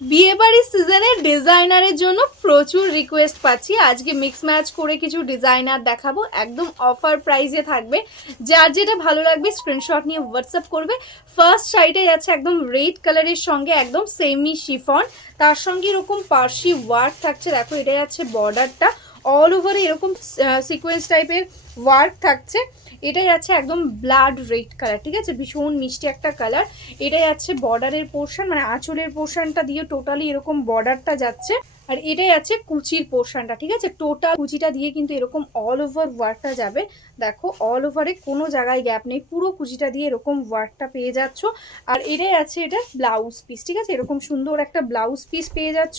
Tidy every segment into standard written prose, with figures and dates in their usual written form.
বিয়েবাড়ির সিজনে ডিজাইনারের জন্য প্রচুর রিকোয়েস্ট পাচ্ছি। আজকে মিক্স ম্যাচ করে কিছু ডিজাইনার দেখাবো, একদম অফার প্রাইসে থাকবে। যার যেটা ভালো লাগবে স্ক্রিনশট নিয়ে হোয়াটসঅ্যাপ করবে। ফার্স্ট সাইডে যাচ্ছে একদম রেড কালারের সঙ্গে একদম সেমি শিফন, তার সঙ্গে এরকম পার্সি ওয়ার্ক থাকছে। দেখো এটা যাচ্ছে বর্ডারটা, অল ওভারে এরকম সিকোয়েন্স টাইপের ওয়ার্ক থাকছে। এটাই আছে একদম ব্লাড রেড কালার, ঠিক আছে, ভীষণ মিষ্টি একটা কালার। এটাই আছে বর্ডারের পোর্শন, মানে আঁচলের পোর্শনটা দিয়ে টোটালি এরকম বর্ডারটা যাচ্ছে। আর এটাই আছে কুচির পোর্শনটা, ঠিক আছে, টোটাল কুচিটা দিয়ে কিন্তু এরকম অল ওভার ওয়ার্কটা যাবে। দেখো অল ওভারে কোনো জায়গায় গ্যাপ নেই, পুরো কুচিটা দিয়ে এরকম ওয়ার্কটা পেয়ে যাচ্ছ। আর এটাই আছে এটা ব্লাউজ পিস, ঠিক আছে, এরকম সুন্দর একটা ব্লাউজ পিস পেয়ে যাচ্ছ।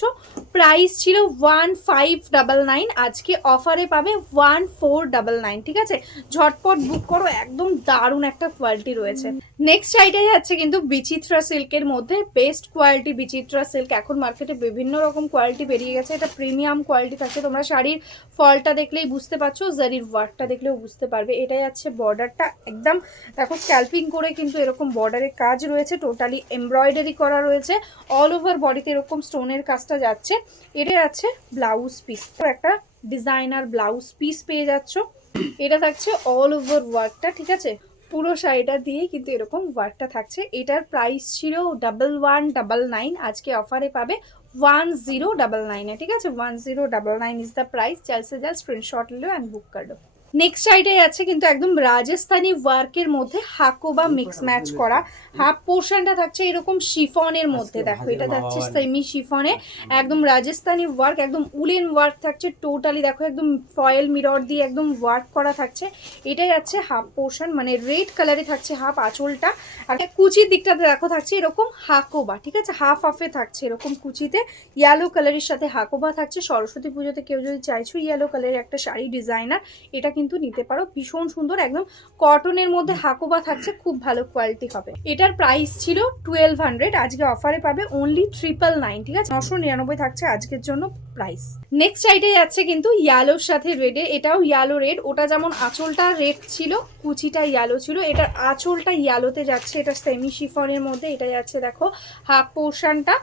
প্রাইস ছিল 1599, আজকে অফারে পাবে 1499, ঠিক আছে। ঝটপট বুক করো, একদম দারুণ একটা কোয়ালিটি রয়েছে। নেক্সট সাইডে যাচ্ছে কিন্তু বিচিত্রা সিল্কের মধ্যে বেস্ট কোয়ালিটি। বিচিত্রা সিল্ক এখন মার্কেটে বিভিন্ন রকম কোয়ালিটি বেরিয়ে গেছে, এটা প্রিমিয়াম কোয়ালিটি থাকে। তোমরা শাড়ির ফলটা দেখলেই বুঝতে পারছো, জারির ওয়ার্কটা দেখলেও বুঝতে পারবে। এটাই আছে বর্ডারটা, একদম দেখো স্ক্যাল্পিং করে কিন্তু এরকম বর্ডারের কাজ রয়েছে, টোটালি এমব্রয়ডারি করা রয়েছে। অল ওভার বডিতে এরকম স্টোনের কাজটা যাচ্ছে। এটাই আছে ব্লাউজ পিস, একটা ডিজাইনার ব্লাউজ পিস পেয়ে যাচ্ছ। এটা থাকছে অল ওভার ওয়ার্কটা, ঠিক আছে, পুরো শাড়িটা দিয়ে কিন্তু এরকম ওয়ার্কটা থাকছে। এটার প্রাইস ছিল 1199, আজকে অফারে পাবে 1099, ঠিক আছে। 1099 ইজ দ্য প্রাইস। जल्द से जल्द स्क्रीनशॉट लो एंड बुक कर दो। নেক্সট সাইডে আছে কিন্তু একদম রাজস্থানি ওয়ার্কের মধ্যে হাকোবা মিক্স ম্যাচ করা। হাফ পোর্শনটা থাকছে এরকম শিফনের মধ্যে, দেখো এটা থাকছে সেমি শিফনে, একদম রাজস্থানি ওয়ার্ক, একদম উলেন ওয়ার্ক থাকছে টোটালি। দেখো একদম ফয়েল মিরর দিয়ে একদম ওয়ার্ক করা থাকছে। এটাই আছে হাফ পোর্শন, মানে রেড কালারে থাকছে হাফ আঁচলটা। আর কুচির দিকটাতে দেখো থাকছে এরকম হাকোবা, ঠিক আছে, হাফ হাফে থাকছে এরকম কুচিতে। ইয়েলো কালারের সাথে হাকোবা থাকছে। সরস্বতী পুজোতে কেউ যদি চাইছো ইয়েলো কালারের একটা শাড়ি ডিজাইনার, এটা কিন্তু নিতে পারো, ভীষণ সুন্দর, একদম কটনের মধ্যে হাকোবা থাকছে, খুব ভালো কোয়ালিটি হবে। এটার প্রাইস ছিল 1200, আজকে অফারে পাবে অনলি 999, ঠিক আছে, 999 থাকছে আজকের জন্য প্রাইস। নেক্সট সাইডে যাচ্ছে কিন্তু ইয়েলোর সাথে রেডে, এটাও ইয়েলো রেড। ওটা যেমন আঁচলটা রেড ছিল, কুচিটা ইয়েলো ছিল, এটার আঁচলটা ইয়েলোতে যাচ্ছে। এটা সেমি শিফনের মধ্যে, এটা যাচ্ছে দেখো হাফ পোর্শনটা।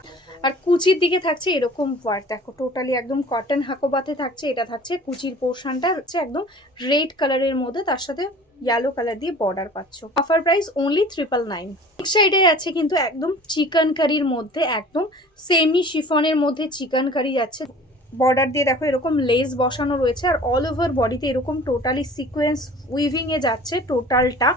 আর কুচির দিকে থাকছে এরকম ওয়ার্ক, দেখো টোটালি একদম কটন হাকোবাতে থাকছে। এটা থাকছে কুচির পোর্শনটা হচ্ছে একদম রেড কালারের মধ্যে, তার সাথে ইয়েলো কালার দিয়ে বর্ডার পাচ্ছ। Offer price only 999। নেক্সট সাইডে আছে কিন্তু একদম চিকেন কারির মধ্যে, একদম সেমি শিফনের মধ্যে চিকেন কারি যাচ্ছে। বর্ডার দিয়ে দেখো এরকম লেস বসানো রয়েছে, আর অল ওভার বডিতে এরকম টোটালি সিকোয়েন্স উইভিং এ যাচ্ছে টোটালটা।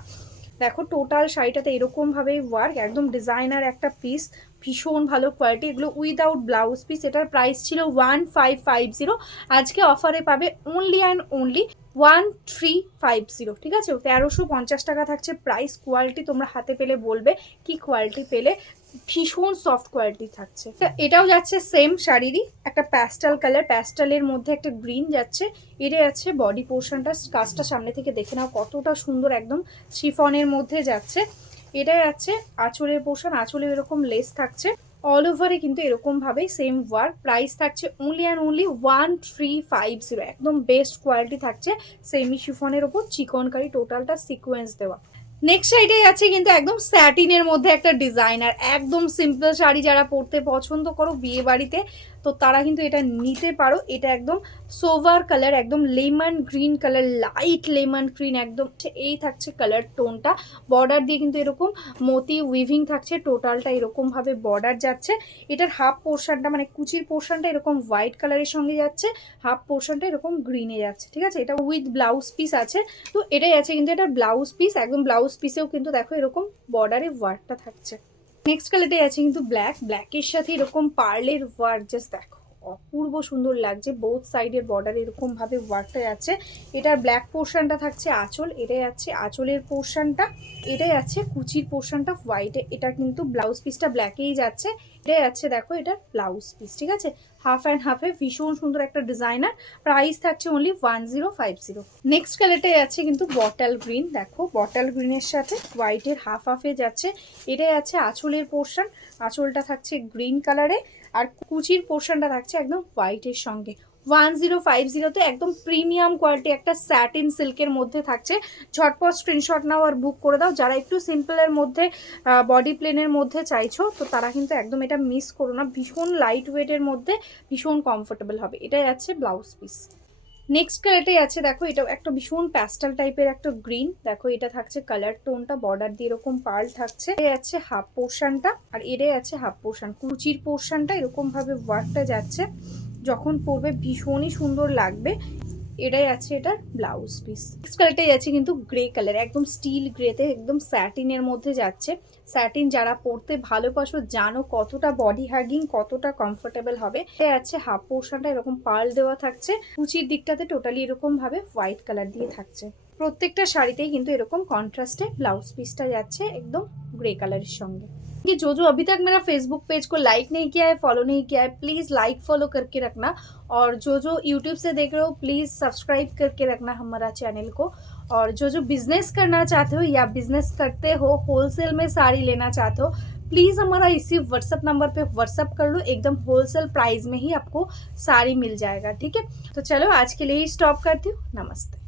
দেখো টোটাল শাড়িটাতে এরকম ভাবে ওয়ার্ক, একদম ডিজাইনার একটা পিস, ভীষণ ভালো কোয়ালিটি। এগুলো উইদাউট ব্লাউজ পিস। এটার প্রাইস ছিল 1550, আজকে অফারে পাবে অনলি অ্যান্ড অনলি 1350, ঠিক আছে। 1350 টাকা থাকছে প্রাইস। কোয়ালিটি তোমরা হাতে পেলে বলবে কি কোয়ালিটি পেলে, ভীষণ সফট কোয়ালিটি থাকছে। এটাও যাচ্ছে সেম শাড়িরই একটা প্যাস্টেল কালার, প্যাস্টেলের মধ্যে একটা গ্রিন যাচ্ছে। এটা যাচ্ছে বডি পোর্শনটা, কাজটা সামনে থেকে দেখে নাও কতটা সুন্দর, একদম শিফনের মধ্যে যাচ্ছে। এটা যাচ্ছে আঁচলের পোর্শন, আঁচলে এরকম লেস থাকছে। অল ওভারে কিন্তু এরকম ভাবে সেম ওয়ার্ক। প্রাইস থাকছে অনলি অ্যান্ড অনলি 1350, একদম বেস্ট কোয়ালিটি থাকছে। সেমি শিফনের ওপর চিকনকারি, টোটালটা সিকোয়েন্স দেওয়া। নেক্সট সাইডে আছে কিন্তু একদম স্যাটিনের মধ্যে একটা ডিজাইনার, একদম সিম্পল শাড়ি যারা পরতে পছন্দ করো বিয়ে বাড়িতে, তো তারা কিন্তু এটা নিতে পারো। এটা একদম সোভার কালার, একদম lemon green colour, light lemon green একদম, এই থাকছে কালার টোনটা। বর্ডার দিয়ে কিন্তু এরকম মতি উইভিং থাকছে, টোটালটা এরকম ভাবে বর্ডার যাচ্ছে। এটার হাফ পোর্শনটা, মানে কুচির পোর্শনটা এরকম হোয়াইট কালারের সঙ্গে যাচ্ছে, হাফ পোর্শনটা এরকম গ্রিনে যাচ্ছে, ঠিক আছে। এটা উইথ ব্লাউজ পিস আছে, তো এটাই আছে কিন্তু এটা ব্লাউজ পিস, একদম ব্লাউজ পিসেও কিন্তু দেখো এরকম বর্ডারে ওয়ার্কটা থাকছে। নেক্সট কালারটাই আছে কিন্তু ব্ল্যাকের সাথে এরকম পার্লের ওয়ার্ক, জাস্ট দেখো অপূর্ব সুন্দর লাগছে। বোথ সাইডের বর্ডারে এরকম ভাবে ওয়ার্কটা আছে। এটার ব্ল্যাক পোর্শনটা থাকছে আঁচল, এটাই আছে আঁচলের পোর্শনটা, এটাই আছে কুচির পোর্শনটা হোয়াইটে। এটা কিন্তু ব্লাউজ পিসটা ব্ল্যাকেই যাচ্ছে। এটাই আছে দেখো এটা ব্লাউজ পিস, ঠিক আছে, হাফ অ্যান্ড হাফে, ভীষণ সুন্দর একটা ডিজাইনার। প্রাইস থাকছে অনলি 1050। নেক্সট কালারটাই আছে কিন্তু বটল গ্রিন, দেখো বটল গ্রিনের সাথে হোয়াইটের হাফ হাফে যাচ্ছে। এটাই আছে আঁচলের পোর্শন, আঁচলটা থাকছে গ্রিন কালারে, আর কুচির পোর্শনটা থাকছে একদম হোয়াইটের সঙ্গে। 1050 তে একদম প্রিমিয়াম কোয়ালিটি একটা স্যাটিন সিল্কের মধ্যে থাকছে। ঝটপট স্ক্রিনশট নাও আর বুক করে দাও। যারা একটু সিম্পলের মধ্যে বডি প্লেনের মধ্যে চাইছো তো তারা কিন্তু একদম এটা মিস করো না। ভীষণ লাইট ওয়েটের মধ্যে ভীষণ কমফোর্টেবল হবে। এটাই আছে ব্লাউজ পিস। নেক্সট কালারটাই আছে, দেখো এটা একটা ভীষণ প্যাস্টেল টাইপের একটা গ্রিন। দেখো এটা থাকছে কালার টোনটা, বর্ডার দিয়ে এরকম পার্ল থাকছে। এটা আছে হাফ পোর্শনটা আর এটাই আছে হাফ পোর্শন। কুচির পোর্শনটা এরকম ভাবে ওয়ার্কটা যাচ্ছে, যখন পরবে ভীষণই সুন্দর লাগবে। এটাই আছে এটা ব্লাউজ পিস। নেক্সট কালারটাই আছে কিন্তু গ্রে কালার, একদম স্টিল গ্রেতে একদম স্যাটিনের মধ্যে যাচ্ছে। স্যাটিন যারা পরতে ভালোবাসো জানো কতটা বডি হাগিং, কতটা কমফোর্টেবল হবে। এটা আছে হাফ পোর্শনটা এরকম পার্ল দেওয়া থাকছে, কুচির দিকটাতে টোটালি এরকম ভাবে হোয়াইট কালার দিয়ে থাকছে। প্রত্যেকটা শাড়িতেই কিন্তু এরকম কন্ট্রাস্টে ব্লাউজ পিসটা যাচ্ছে একদম গ্রে কালারের সঙ্গে। कि जो अभी तक मेरा फेसबुक पेज को लाइक नहीं किया है, फॉलो नहीं किया है, प्लीज़ लाइक फॉलो करके रखना। और जो यूट्यूब से देख रहे हो प्लीज़ सब्सक्राइब करके रखना हमारा चैनल को। और जो बिज़नेस करना चाहते हो या बिज़नेस करते हो, होलसेल में साड़ी लेना चाहते हो, प्लीज़ हमारा इसी व्हाट्सअप नंबर पे व्हाट्सअप कर लो। एकदम होलसेल प्राइस में ही आपको साड़ी मिल जाएगा, ठीक है। तो चलो आज के लिए ही स्टॉप करती हूँ। नमस्ते।